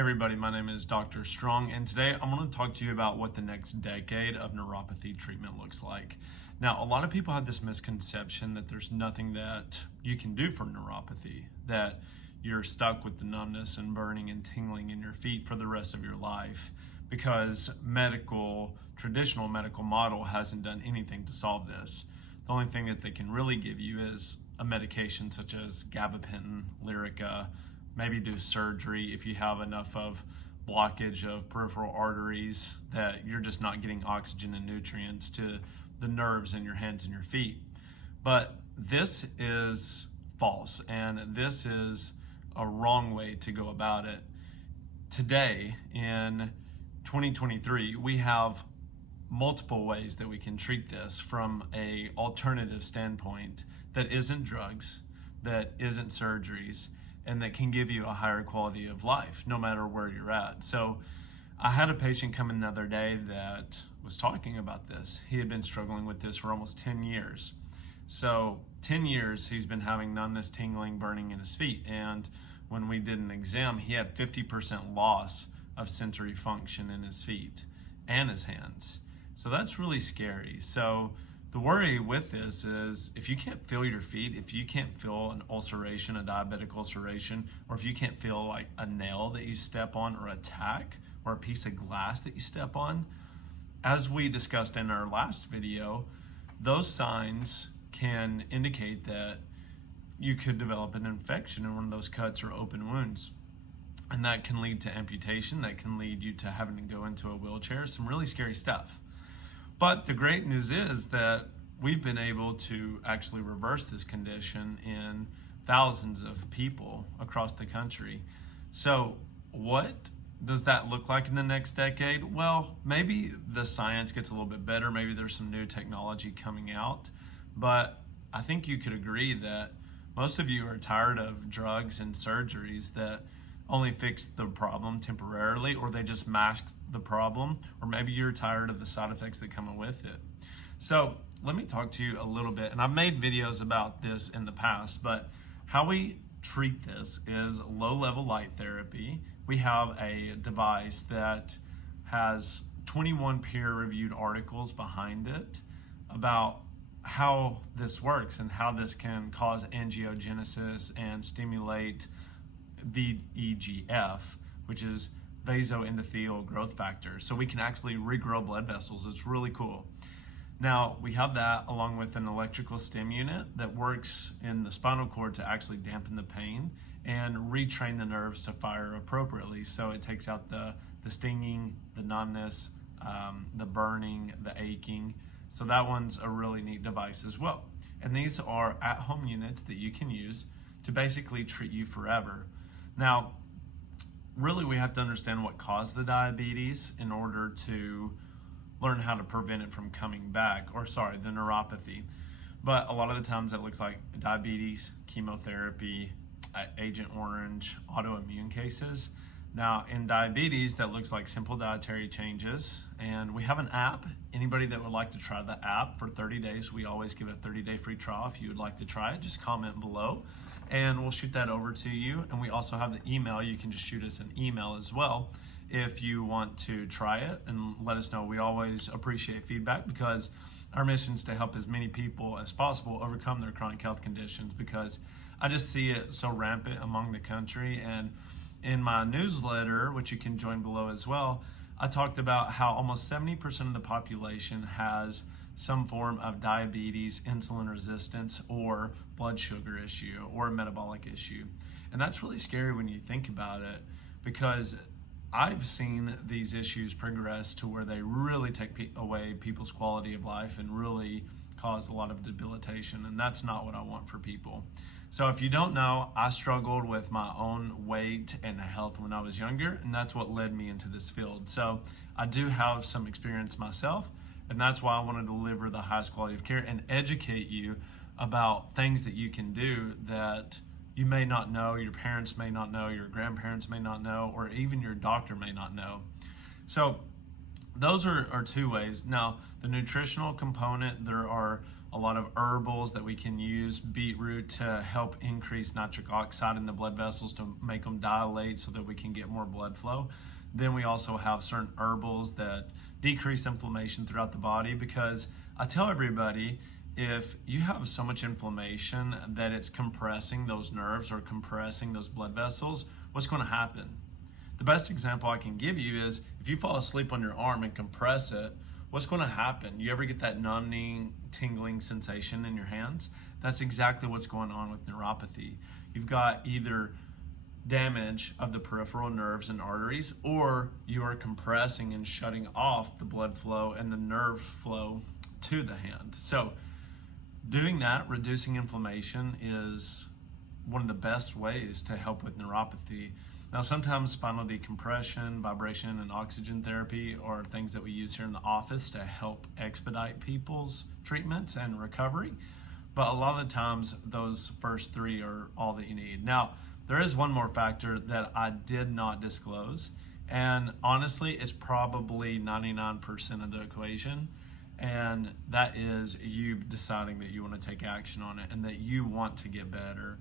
everybody, my name is Dr. Strong, and today I'm going to talk to you about what the next decade of neuropathy treatment looks like. Now, a lot of people have this misconception that there's nothing that you can do for neuropathy, that you're stuck with the numbness and burning and tingling in your feet for the rest of your life because traditional medical model hasn't done anything to solve this. The only thing that they can really give you is a medication such as gabapentin, Lyrica, maybe do surgery if you have enough of blockage of peripheral arteries that you're just not getting oxygen and nutrients to the nerves in your hands and your feet. But this is false, and this is a wrong way to go about it. Today, in 2023, we have multiple ways that we can treat this from an alternative standpoint that isn't drugs, that isn't surgeries, and that can give you a higher quality of life no matter where you're at. So I had a patient come in the other day that was talking about this. He had been struggling with this for almost 10 years. So 10 years he's been having numbness, tingling, burning in his feet. And when we did an exam, he had 50% loss of sensory function in his feet and his hands. So that's really scary. So the worry with this is if you can't feel your feet, if you can't feel an ulceration, a diabetic ulceration, or if you can't feel like a nail that you step on or a tack or a piece of glass that you step on, as we discussed in our last video, those signs can indicate that you could develop an infection in one of those cuts or open wounds. And that can lead to amputation, that can lead you to having to go into a wheelchair, some really scary stuff. But the great news is that we've been able to actually reverse this condition in thousands of people across the country. So what does that look like in the next decade? Well, maybe the science gets a little bit better. Maybe there's some new technology coming out. But I think you could agree that most of you are tired of drugs and surgeries that only fix the problem temporarily, or they just mask the problem, or maybe you're tired of the side effects that come with it. So let me talk to you a little bit, and I've made videos about this in the past, but how we treat this is low-level light therapy. We have a device that has 21 peer-reviewed articles behind it about how this works and how this can cause angiogenesis and stimulate VEGF, which is vasoendothelial growth factor. So we can actually regrow blood vessels. It's really cool. Now, we have that along with an electrical stim unit that works in the spinal cord to actually dampen the pain and retrain the nerves to fire appropriately. So it takes out the stinging, the numbness, the burning, the aching. So that one's a really neat device as well. And these are at-home units that you can use to basically treat you forever. Now, really we have to understand what caused the diabetes in order to learn how to prevent it from coming back, the neuropathy. But a lot of the times that looks like diabetes, chemotherapy, Agent Orange, autoimmune cases. Now in diabetes, that looks like simple dietary changes, and we have an app. Anybody that would like to try the app for 30 days, we always give a 30-day free trial. If you would like to try it, just comment below and we'll shoot that over to you. And we also have the email. You can just shoot us an email as well if you want to try it and let us know. We always appreciate feedback because our mission is to help as many people as possible overcome their chronic health conditions, because I just see it so rampant among the country. And in my newsletter, which you can join below as well, I talked about how almost 70% of the population has some form of diabetes, insulin resistance, or blood sugar issue, or a metabolic issue. And that's really scary when you think about it, because I've seen these issues progress to where they really take away people's quality of life and really cause a lot of debilitation, and that's not what I want for people. So if you don't know, I struggled with my own weight and health when I was younger, and that's what led me into this field. So I do have some experience myself, and that's why I want to deliver the highest quality of care and educate you about things that you can do that you may not know, your parents may not know, your grandparents may not know, or even your doctor may not know. So those are two ways. Now, the nutritional component, there are a lot of herbals that we can use, beetroot to help increase nitric oxide in the blood vessels to make them dilate so that we can get more blood flow. Then we also have certain herbals that decrease inflammation throughout the body, because I tell everybody, if you have so much inflammation that it's compressing those nerves or compressing those blood vessels, what's going to happen? The best example I can give you is if you fall asleep on your arm and compress it, what's going to happen? You ever get that numbing, tingling sensation in your hands? That's exactly what's going on with neuropathy. You've got either damage of the peripheral nerves and arteries, or you are compressing and shutting off the blood flow and the nerve flow to the hand. So doing that, reducing inflammation, is one of the best ways to help with neuropathy. Now, sometimes spinal decompression, vibration, and oxygen therapy are things that we use here in the office to help expedite people's treatments and recovery. But a lot of the times, those first three are all that you need. Now, there is one more factor that I did not disclose, and honestly, it's probably 99% of the equation, and that is you deciding that you want to take action on it and that you want to get better.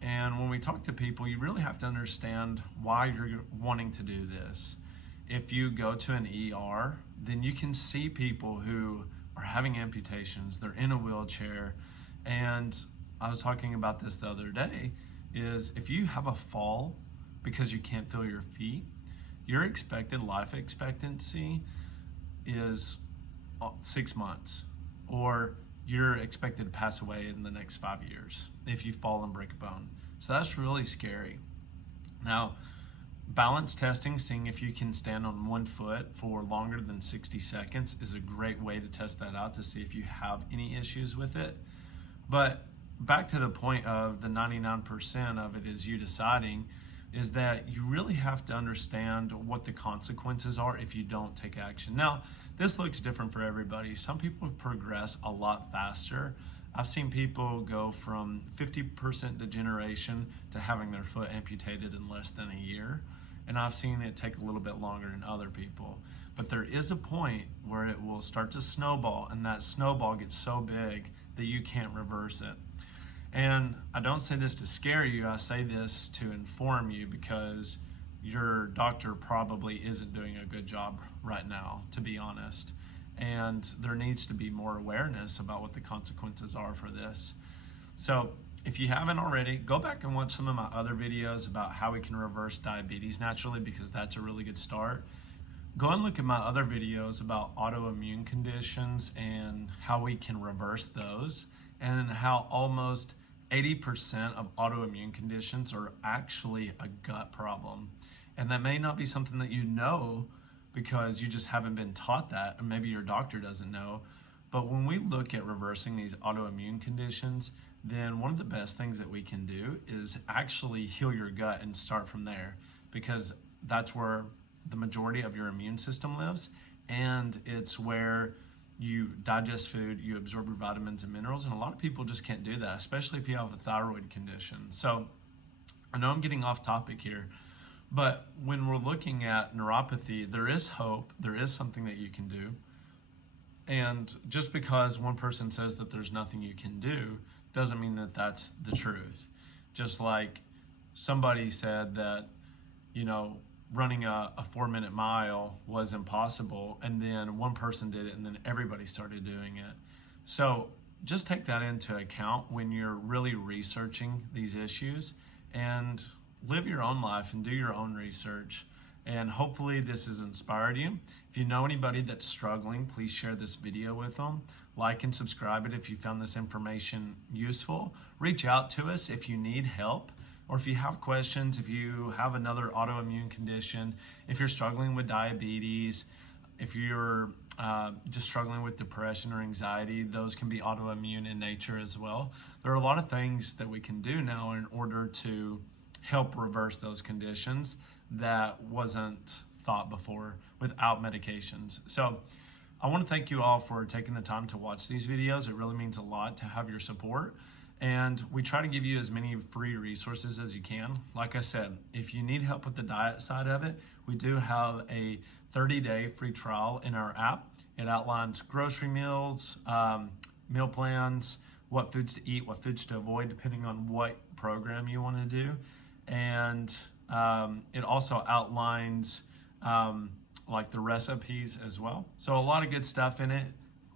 And when we talk to people, you really have to understand why you're wanting to do this. If you go to an ER, then you can see people who are having amputations, they're in a wheelchair, and I was talking about this the other day, is if you have a fall because you can't feel your feet, your expected life expectancy is 6 months, or you're expected to pass away in the next 5 years if you fall and break a bone. So that's really scary. Now, balance testing, seeing if you can stand on one foot for longer than 60 seconds is a great way to test that out to see if you have any issues with it. But back to the point of the 99% of it is you deciding, is that you really have to understand what the consequences are if you don't take action. Now, this looks different for everybody. Some people progress a lot faster. I've seen people go from 50% degeneration to having their foot amputated in less than a year. And I've seen it take a little bit longer in other people. But there is a point where it will start to snowball, and that snowball gets so big that you can't reverse it. And I don't say this to scare you, I say this to inform you, because your doctor probably isn't doing a good job right now, to be honest. And there needs to be more awareness about what the consequences are for this. So if you haven't already, go back and watch some of my other videos about how we can reverse diabetes naturally, because that's a really good start. Go and look at my other videos about autoimmune conditions and how we can reverse those, and how almost 80% of autoimmune conditions are actually a gut problem. And that may not be something that you know because you just haven't been taught that, and maybe your doctor doesn't know. But when we look at reversing these autoimmune conditions, then one of the best things that we can do is actually heal your gut and start from there, because that's where the majority of your immune system lives, and it's where you digest food, you absorb your vitamins and minerals, and a lot of people just can't do that, especially if you have a thyroid condition. So I know I'm getting off topic here, but when we're looking at neuropathy, there is hope, there is something that you can do. And just because one person says that there's nothing you can do doesn't mean that that's the truth. Just like somebody said that, running a 4-minute mile was impossible, and then one person did it, and then everybody started doing it. So just take that into account when you're really researching these issues, and live your own life and do your own research. And hopefully this has inspired you. If you know anybody that's struggling, please share this video with them. Like and subscribe it if you found this information useful. Reach out to us if you need help, or if you have questions, if you have another autoimmune condition, if you're struggling with diabetes, if you're just struggling with depression or anxiety, those can be autoimmune in nature as well. There are a lot of things that we can do now in order to help reverse those conditions that wasn't thought before without medications. So I want to thank you all for taking the time to watch these videos. It really means a lot to have your support. And we try to give you as many free resources as you can. Like I said, if you need help with the diet side of it, we do have a 30-day free trial in our app. It outlines grocery meals, meal plans, what foods to eat, what foods to avoid, depending on what program you want to do. And it also outlines like the recipes as well. So a lot of good stuff in it,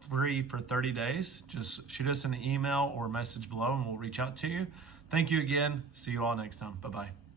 free for 30 days. Just shoot us an email or message below and we'll reach out to you. Thank you again. See you all next time. Bye-bye.